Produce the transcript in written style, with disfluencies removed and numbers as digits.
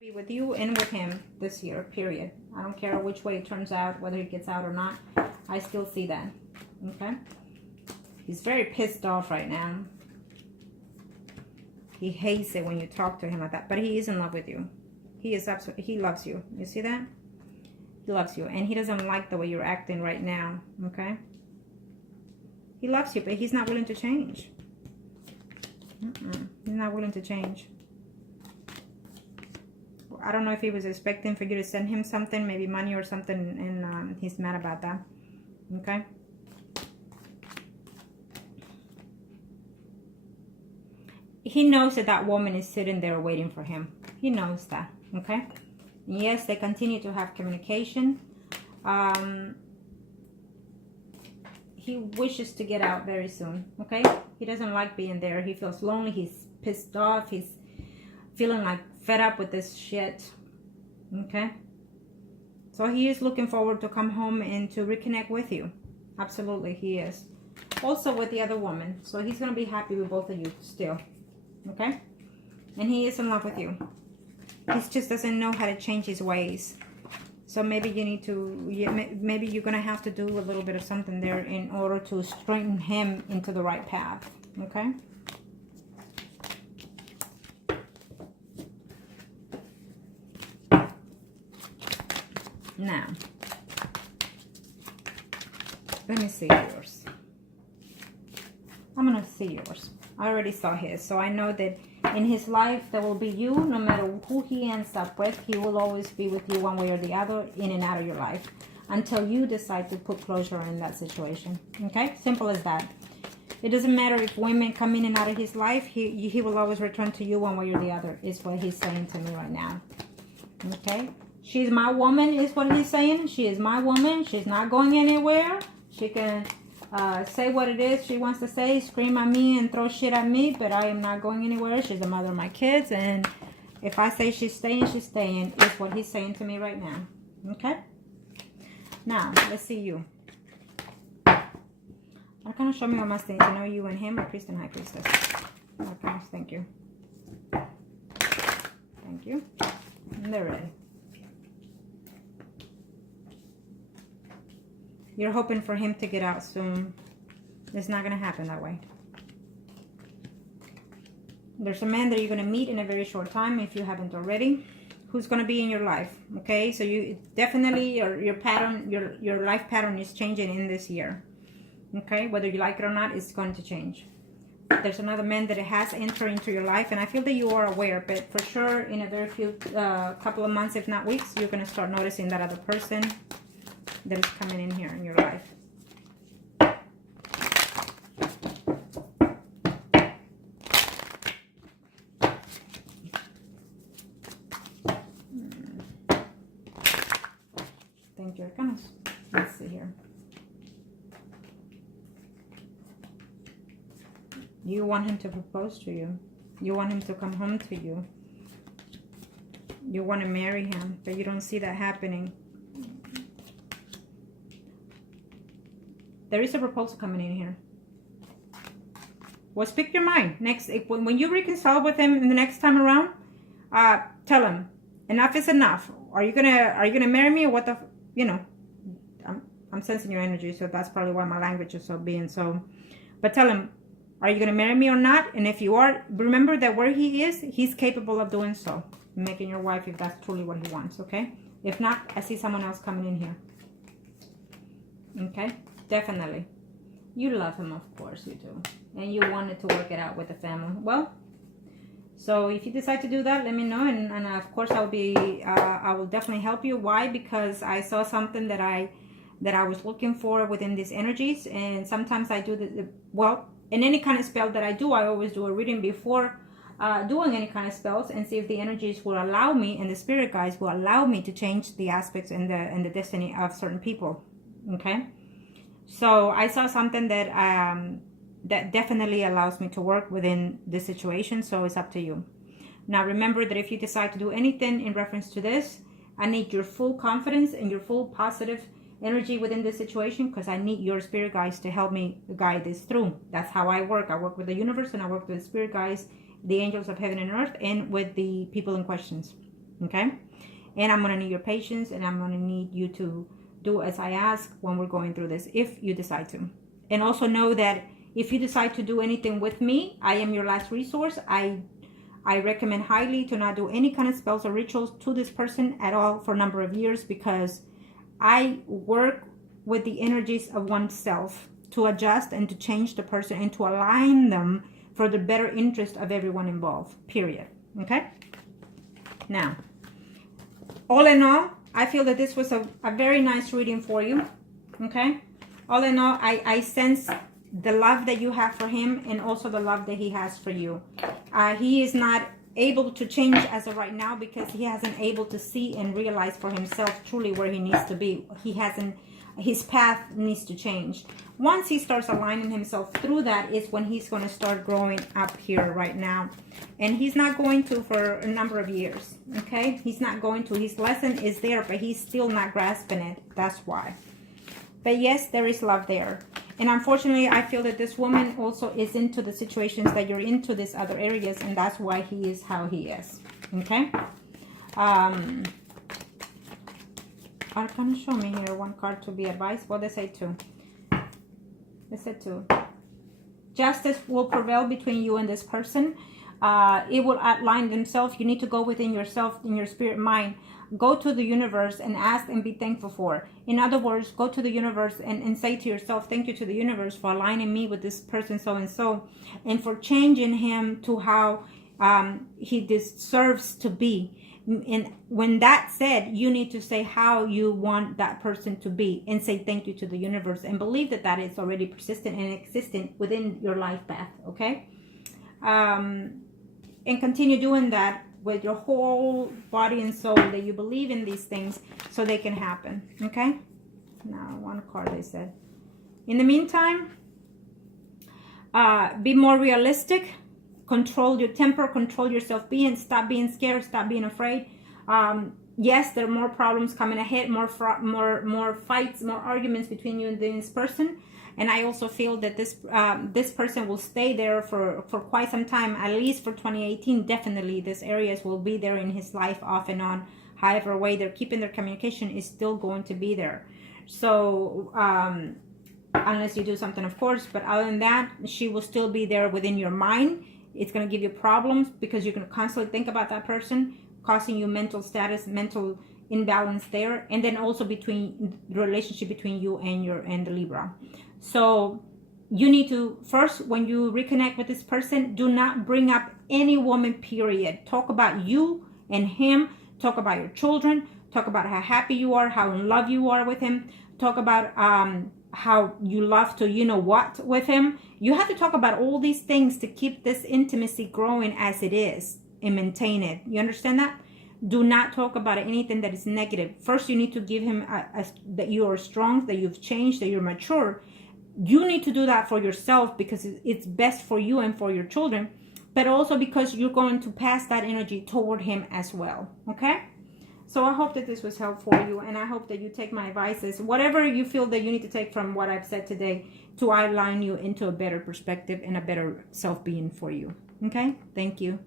Be with you and with him this year, period. I don't care which way it turns out, whether he gets out or not. I still see that. Okay? He's very pissed off right now. He hates it when you talk to him like that, but he is in love with you. He is absolutely, he loves you. You see that? He loves you, and he doesn't like the way you're acting right now. Okay? He loves you, but he's not willing to change. He's not willing to change. I don't know if he was expecting for you to send him something, maybe money or something, and he's mad about that. Okay? He knows that that woman is sitting there waiting for him. He knows that. Okay? Yes, they continue to have communication. He wishes to get out very soon. Okay? He doesn't like being there. He feels lonely. He's pissed off. He's feeling like fed up with this shit. Okay? So he is looking forward to come home and to reconnect with you. Absolutely, he is. Also with the other woman. So he's going to be happy with both of you still. Okay? And he is in love with you. He just doesn't know how to change his ways. So maybe you need to, maybe you're going to have to do a little bit of something there in order to straighten him into the right path. Okay? Now, let me see yours. I'm going to see yours. I already saw his, so I know that in his life there will be you. No matter who he ends up with, he will always be with you one way or the other, in and out of your life, until you decide to put closure in that situation. Okay? Simple as that. It doesn't matter if women come in and out of his life, he will always return to you one way or the other, is what he's saying to me right now. Okay? She's my woman, is what he's saying. She is my woman. She's not going anywhere. She can say what it is she wants to say, scream at me and throw shit at me, but I am not going anywhere. She's the mother of my kids, and if I say she's staying, she's staying, is what he's saying to me right now. Okay? Now, let's see you. Arcana, show me what must need to know you and him, or priest and high priestess. Okay, thank you. Thank you. And they're ready. You're hoping for him to get out soon. It's not going to happen that way. There's a man that you're going to meet in a very short time, if you haven't already, who's going to be in your life. Okay, so you definitely, your pattern, your life pattern is changing in this year. Okay, whether you like it or not, it's going to change. There's another man that has entered into your life, and I feel that you are aware, but for sure in a very few couple of months, if not weeks, you're going to start noticing that other person that is coming in here in your life. Thank you, Arcanas. Let's see here. You want him to propose to you. You want him to come home to you. You want to marry him, but you don't see that happening. There is a proposal coming in here. Well, speak your mind. Next, when you reconcile with him the next time around, tell him enough is enough. Are you gonna marry me, or what the? You know, I'm sensing your energy, so that's probably why my language is so being so. But tell him, are you gonna marry me or not? And if you are, remember that where he is, he's capable of doing so, making your wife, if that's truly what he wants. Okay. If not, I see someone else coming in here. Okay. Definitely. You love him, of course you do. And you wanted to work it out with the family. Well, so if you decide to do that, let me know. And of course, I will definitely help you. Why? Because I saw something that I was looking for within these energies. And sometimes I do well, in any kind of spell that I do, I always do a reading before doing any kind of spells, and see if the energies will allow me, and the spirit guides will allow me to change the aspects and the destiny of certain people. Okay? So I saw something that that definitely allows me to work within this situation. So it's up to you. Now remember that if you decide to do anything in reference to this, I need your full confidence and your full positive energy within this situation, because I need your spirit guides to help me guide this through. That's how I work. I work with the universe, and I work with the spirit guides, the angels of heaven and earth, and with the people in questions. okay? And I'm going to need your patience, and I'm going to need you to do as I ask when we're going through this, if you decide to. And also know that if you decide to do anything with me, I am your last resource. I recommend highly to not do any kind of spells or rituals to this person at all for a number of years, because I work with the energies of oneself to adjust and to change the person and to align them for the better interest of everyone involved, period. Okay? Now, all in all, I feel that this was a very nice reading for you. Okay? All in all, I sense the love that you have for him, and also the love that he has for you. He is not able to change as of right now, because he hasn't able to see and realize for himself truly where he needs to be. His path needs to change. Once he starts aligning himself through that is when he's going to start growing up here right now. And he's not going to for a number of years. Okay? He's not going to. His lesson is there, but he's still not grasping it. That's why. But yes, there is love there. And unfortunately, I feel that this woman also is into the situations that you're into, these other areas, and that's why he is how he is. Okay? Arcana, show me here one card to be advised. What they say two? They said two. Justice will prevail between you and this person. It will outline themselves. You need to go within yourself, in your spirit mind. Go to the universe and ask and be thankful for. In other words, go to the universe and say to yourself, thank you to the universe for aligning me with this person so-and-so, and for changing him to how he deserves to be. And when that's said, you need to say how you want that person to be, and say thank you to the universe, and believe that that is already persistent and existent within your life path. Okay? And continue doing that with your whole body and soul, that you believe in these things so they can happen. Okay? Now, one card they said. In the meantime, be more realistic. Control your temper, control yourself, stop being scared, stop being afraid. Yes, there are more problems coming ahead, more fights, more arguments between you and this person. And I also feel that this person will stay there for quite some time, at least for 2018. Definitely, these areas will be there in his life off and on. However way they're keeping their communication is still going to be there. So, unless you do something, of course. But other than that, she will still be there within your mind. It's going to give you problems because you're going to constantly think about that person, causing you mental imbalance there. And then also between the relationship between you and the Libra. So you need to, first, when you reconnect with this person, do not bring up any woman, period. Talk about you and him. Talk about your children. Talk about how happy you are, how in love you are with him. Talk about how you love to, you know what, with him. You have to talk about all these things to keep this intimacy growing as it is and maintain it. You understand that? Do not talk about anything that is negative. First, you need to give him that you are strong, that you've changed, that you're mature. You need to do that for yourself because it's best for you and for your children, but also because you're going to pass that energy toward him as well. Okay? So I hope that this was helpful for you, and I hope that you take my advices, whatever you feel that you need to take from what I've said today, to align you into a better perspective and a better self-being for you. Okay? Thank you.